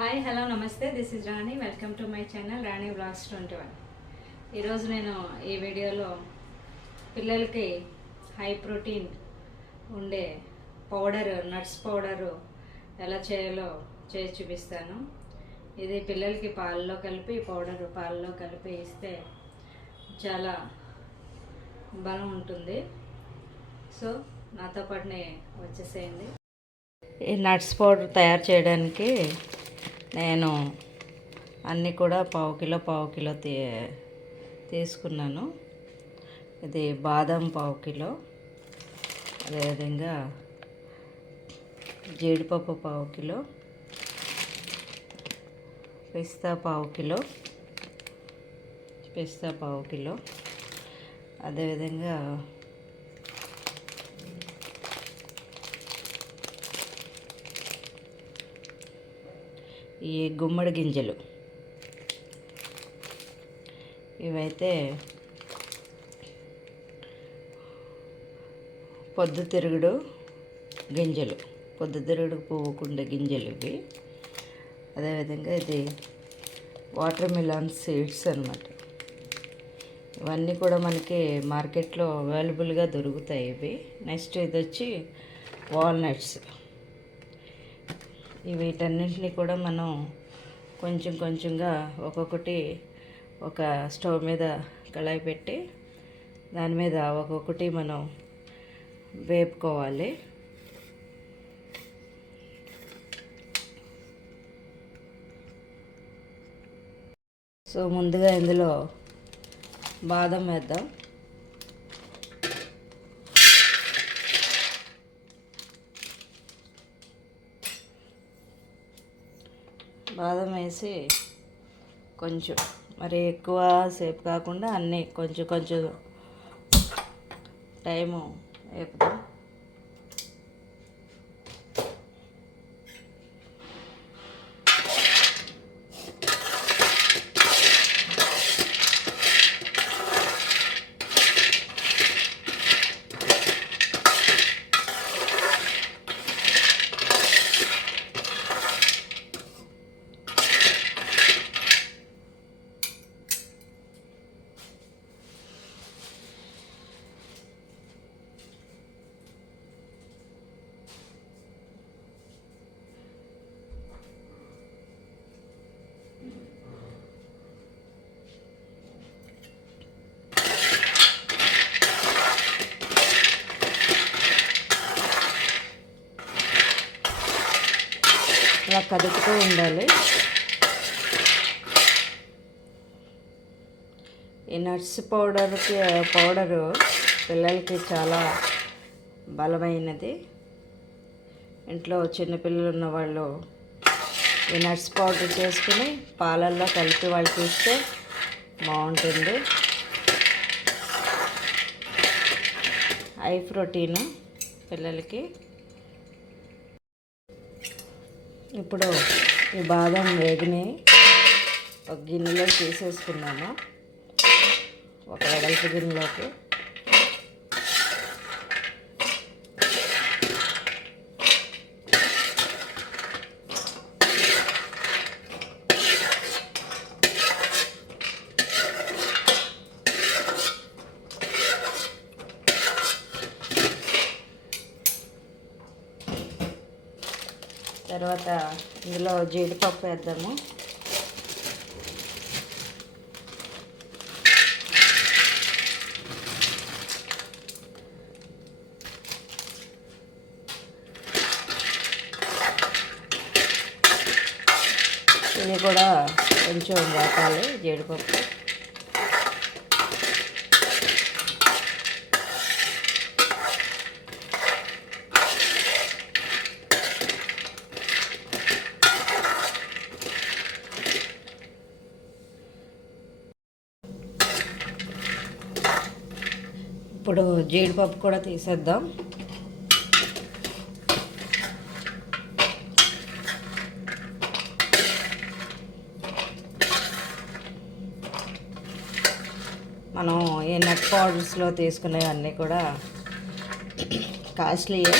Hi hello namaste. This is Rani welcome to my channel Rani vlogs twenty one ఈరోజు నేను ఈ వీడియోలో పిల్లలకి హై ప్రోటీన్ ఉండే పౌడర్ నట్స్ పౌడరు ఎలా చేయాలో చేసి చూపిస్తాను. ఇది పిల్లలకి పాలలో కలిపి పౌడర్ పాలలో కలిపి ఇస్తే చాలా బలం ఉంటుంది. సో నాతో పాటునే వచ్చేసేయండి. ఈ నట్స్ పౌడర్ తయారు చేయడానికి నేను అన్నీ కూడా పావు కిలో పావు కిలో తీ తీసుకున్నాను. ఇది బాదం పావు కిలో. అదేవిధంగా జీడిపప్పు పావు కిలో. పిస్తా పావు కిలో. పిస్తా పావు కిలో. అదేవిధంగా ఈ గుమ్మడి గింజలు. ఇవైతే పొద్దుతిరుగుడు గింజలు. పొద్దుతిరుగుడు పువ్వుకుండే గింజలు ఇవి. అదేవిధంగా ఇది వాటర్ మిలాన్ సీడ్స్ అనమాట ఇవన్నీ కూడా మనకి మార్కెట్లో అవైలబుల్గా దొరుకుతాయి ఇవి. నెక్స్ట్ ఇది వచ్చి వాల్నట్స్. వీటన్నింటిని కూడా మనం కొంచెం కొంచెంగా ఒక్కొక్కటి ఒక స్టవ్ మీద కళాయి పెట్టి దాని మీద ఒక్కొక్కటి మనం వేపుకోవాలి. సో ముందుగా ఇందులో బాదం వేద్దాం బాదం వేసి కొంచెం మరి ఎక్కువ సేపు కాకుండా అన్నీ కొంచెం కొంచెం టైము వేపుదాం. ఇలా కదుపుతూ ఉండాలి. ఈ నట్స్ పౌడర్కి పౌడరు పిల్లలకి చాలా బలమైనది. ఇంట్లో చిన్నపిల్లలు ఉన్న వాళ్ళు ఈ నట్స్ పౌడర్ చేసుకుని పాలల్లో కలిపి వాళ్ళకి ఇస్తే బాగుంటుంది. హై ప్రోటీన్ పిల్లలకి. ఇప్పుడు ఈ బాదం వేగిని ఒక గిన్నెలో తీసేసుకున్నాము. ఒక వెడల్పు గిన్నెలోకి. తర్వాత ఇందులో జీడిపప్పు వేద్దాము. ఇది కూడా కొంచెం వేపాలి జీడిపప్పు. ఇప్పుడు జీడిపప్పు కూడా తీసేద్దాం. మనం ఈ నెట్ పౌడర్స్లో తీసుకునేవన్నీ కూడా కాస్ట్లీయే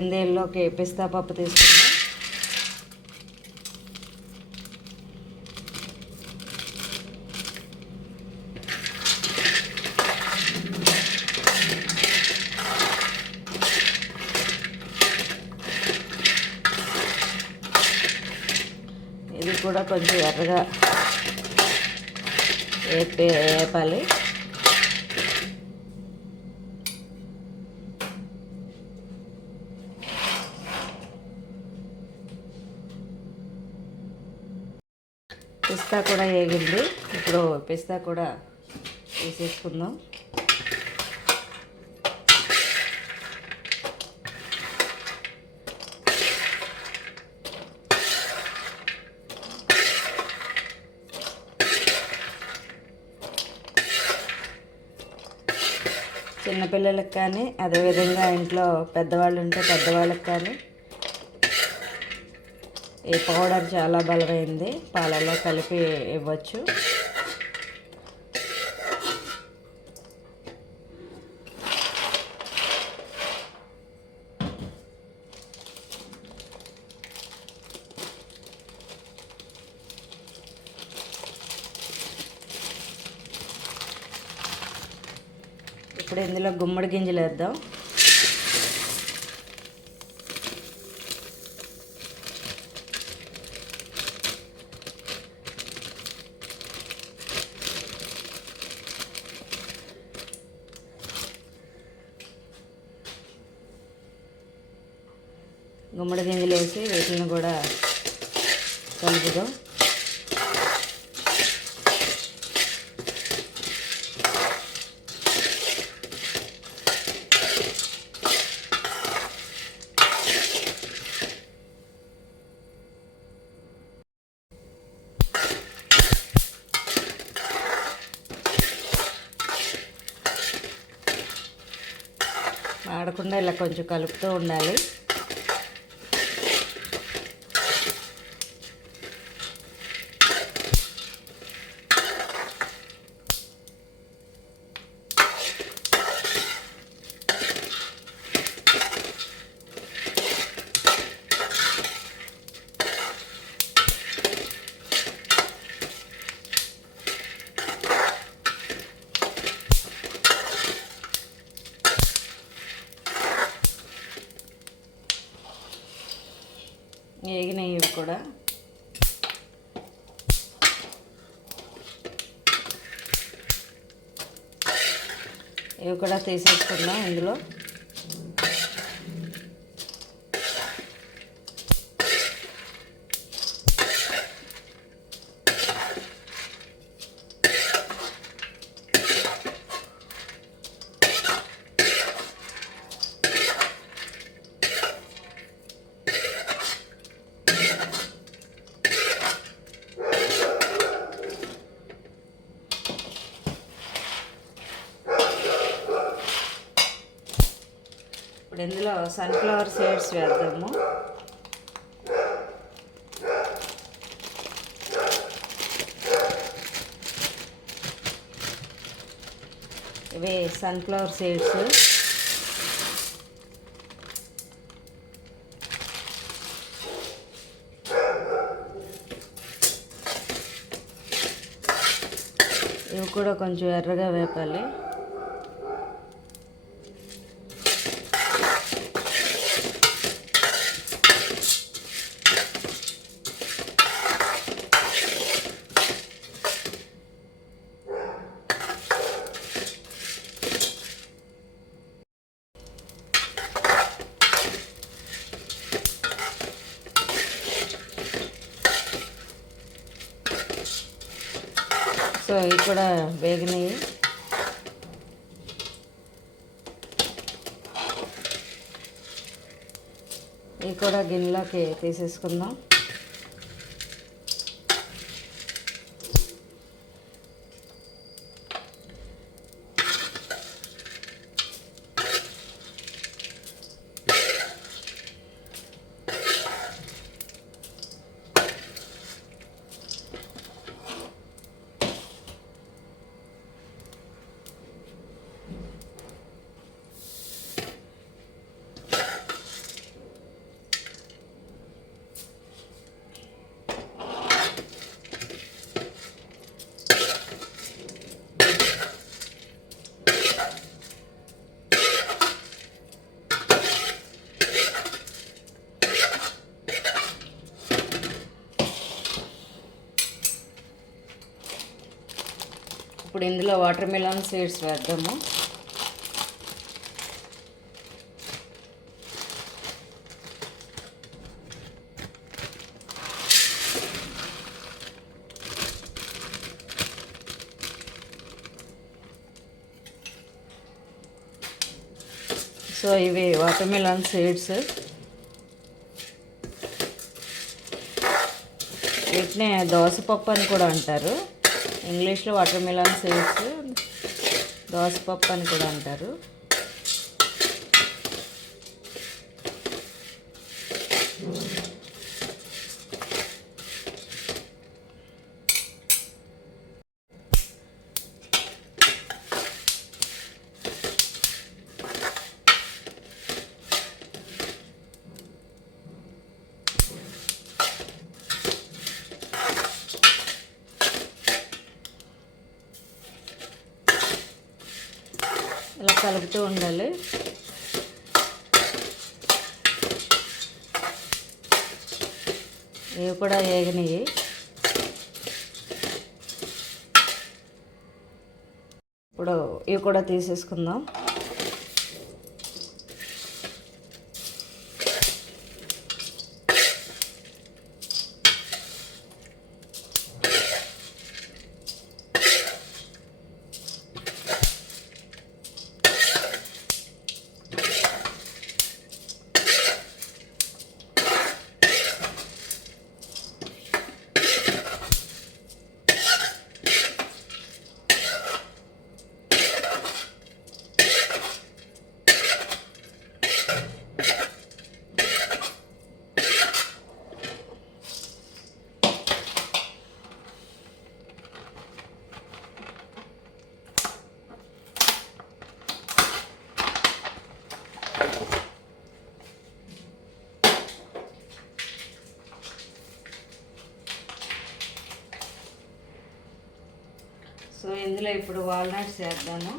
ఇప్పుడు ఇందులోకి పిస్తా పప్పు తీసుకుందాం ఇది కూడా కొంచెం ఎర్రగా వేపే వేపాలి పిస్తా కూడా వేగింది. ఇప్పుడు పిస్తా కూడా వేసేసుకుందాం. చిన్నపిల్లలకు కానీ అదేవిధంగా ఇంట్లో పెద్దవాళ్ళు ఉంటే పెద్దవాళ్ళకి కానీ ఈ పౌడర్ చాలా బలమైంది. పాలలో కలిపి ఇవ్వచ్చు. ఇప్పుడు ఇందులో గుమ్మడి గింజలు వేద్దాం గుమ్మడి గింజలు వేసి వీటిని కూడా కలుపుదాం ఆడకుండా ఇలా కొంచెం కలుపుతూ ఉండాలి వేగినాయి ఇవి కూడా ఇవి కూడా తీసేసుకుందాం ఇందులో ఇప్పుడు ఇందులో సన్ఫ్లవర్ సీడ్స్ వేద్దాము. ఇవి సన్ఫ్లవర్ సీడ్స్ ఇవి కూడా కొంచెం ఎర్రగా వేపాలి. సో ఇవి కూడా వేగినాయి. ఇవి కూడా గిన్నెలోకి తీసేసుకుందాం. ఇప్పుడు ఇందులో వాటర్ మిలన్ సీడ్స్ వేద్దాము. సో ఇవి వాటర్ మిలన్ సీడ్స్. వీటిని దోసపప్పు అని కూడా అంటారు. ఇంగ్లీష్లో వాటర్ మిలన్ సీడ్స్ దోసపప్పు అని కూడా అంటారు ఇలా కలుపుతూ ఉండాలి. ఇవి కూడా వేగనివి. ఇప్పుడు ఇవి కూడా తీసేసుకుందాం సో ఇందులో ఇప్పుడు వాల్నట్స్ వేద్దాము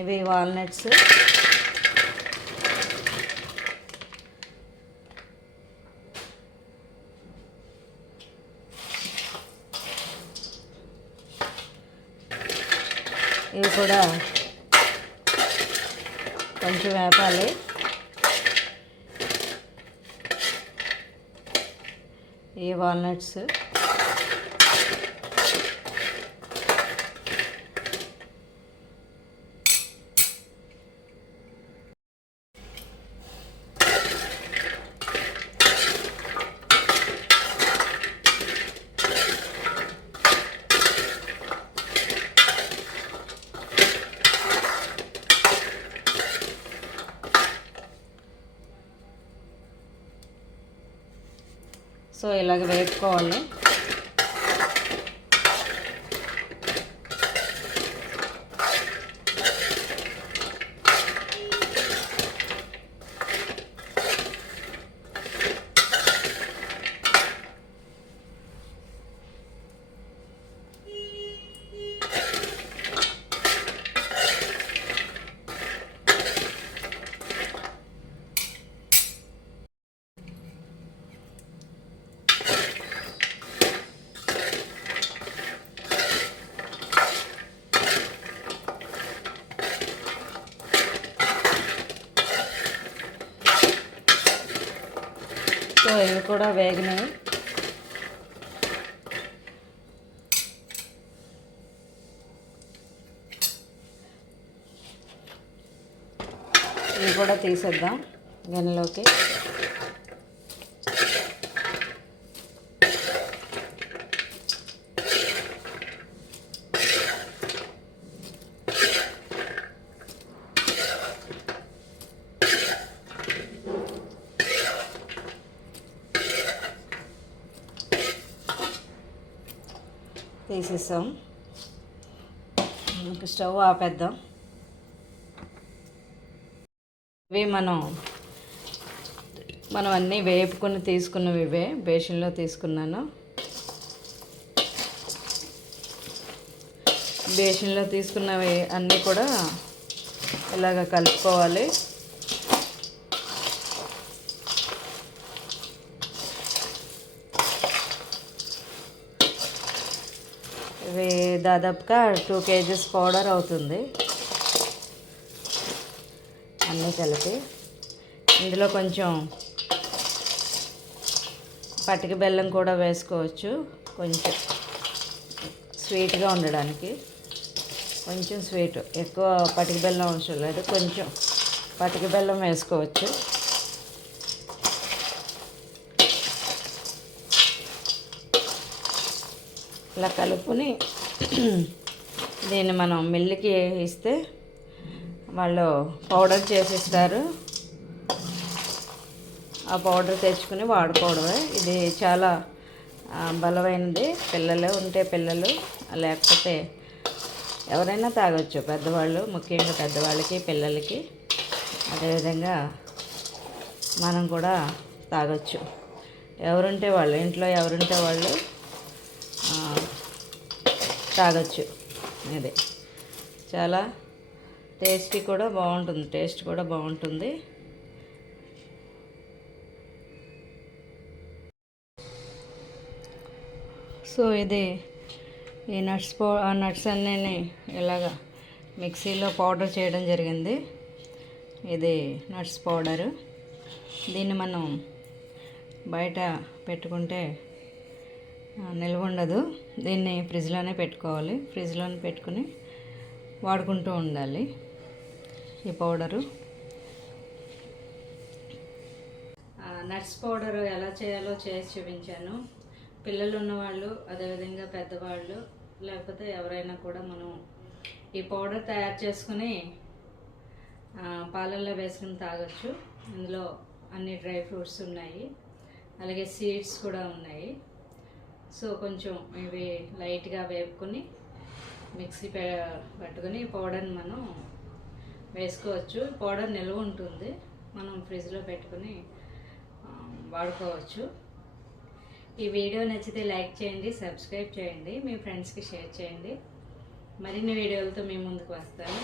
ఇవి వాల్నట్స్. ఇవి కూడా కొంచెం వేపాలి. ఈ వాల్నట్స్ సో ఇలాగ సో ఇవి కూడా వేగినాయి ఇవి కూడా తీసేద్దాం. గిన్నెలోకి తీసేసాం. ఇంక స్టవ్ ఆపేద్దాం. ఇవి మనం మనం అన్నీ వేపుకొని తీసుకున్నవి ఇవే బేషన్లో తీసుకున్నాను. బేషన్లో తీసుకున్నవి అన్నీ కూడా ఇలాగ కలుపుకోవాలి. దాదాపుగా టూ కేజీస్ పౌడర్ అవుతుంది. అన్నీ కలిపి. ఇందులో కొంచెం పటిక బెల్లం కూడా వేసుకోవచ్చు. కొంచెం స్వీట్గా ఉండడానికి. కొంచెం స్వీట్ ఎక్కువ పటిక బెల్లం అవసరం లేదు. కొంచెం పటిక బెల్లం వేసుకోవచ్చు. ఇలా కలుపుని దీన్ని మనం మిల్లుకి ఇస్తే వాళ్ళు పౌడర్ చేసిస్తారు ఆ పౌడర్ తెచ్చుకుని వాడుకోవడమే. ఇది చాలా బలమైనది. పిల్లలు ఉంటే పిల్లలు లేకపోతే ఎవరైనా తాగొచ్చు. పెద్దవాళ్ళు ముఖ్యంగా పెద్దవాళ్ళకి పిల్లలకి అదేవిధంగా మనం కూడా తాగొచ్చు. ఎవరుంటే వాళ్ళు ఇంట్లో ఎవరుంటే వాళ్ళు తాగొచ్చు. ఇది చాలా టేస్టీ కూడా బాగుంటుంది. టేస్ట్ కూడా బాగుంటుంది. సో ఇది ఈ నట్స్ పౌ ఆ నట్స్ అన్నీ ఇలాగా మిక్సీలో పౌడర్ చేయడం జరిగింది. ఇది నట్స్ పౌడరు. దీన్ని మనం బయట పెట్టుకుంటే నిల్వ ఉండదు. దీన్ని ఫ్రిడ్జ్లోనే పెట్టుకోవాలి. ఫ్రిడ్జ్లోనే పెట్టుకుని వాడుకుంటూ ఉండాలి ఈ పౌడరు. నట్స్ పౌడర్ ఎలా చేయాలో చేసి చూపించాను. పిల్లలు ఉన్నవాళ్ళు అదేవిధంగా పెద్దవాళ్ళు లేకపోతే ఎవరైనా కూడా మనం ఈ పౌడర్ తయారు చేసుకుని పాలల్లో వేసుకుని తాగొచ్చు. ఇందులో అన్ని డ్రై ఫ్రూట్స్ ఉన్నాయి. అలాగే సీడ్స్ కూడా ఉన్నాయి. సో కొంచెం ఇవి లైట్గా వేపుకొని మిక్సీ పట్టుకొని పౌడర్ని మనం వేసుకోవచ్చు. పౌడర్ నిల్వ ఉంటుంది. మనం ఫ్రిడ్జ్లో పెట్టుకొని వాడుకోవచ్చు. ఈ వీడియో నచ్చితే లైక్ చేయండి సబ్స్క్రైబ్ చేయండి మీ ఫ్రెండ్స్కి షేర్ చేయండి. మరిన్ని వీడియోలతో మీ ముందుకు వస్తాను.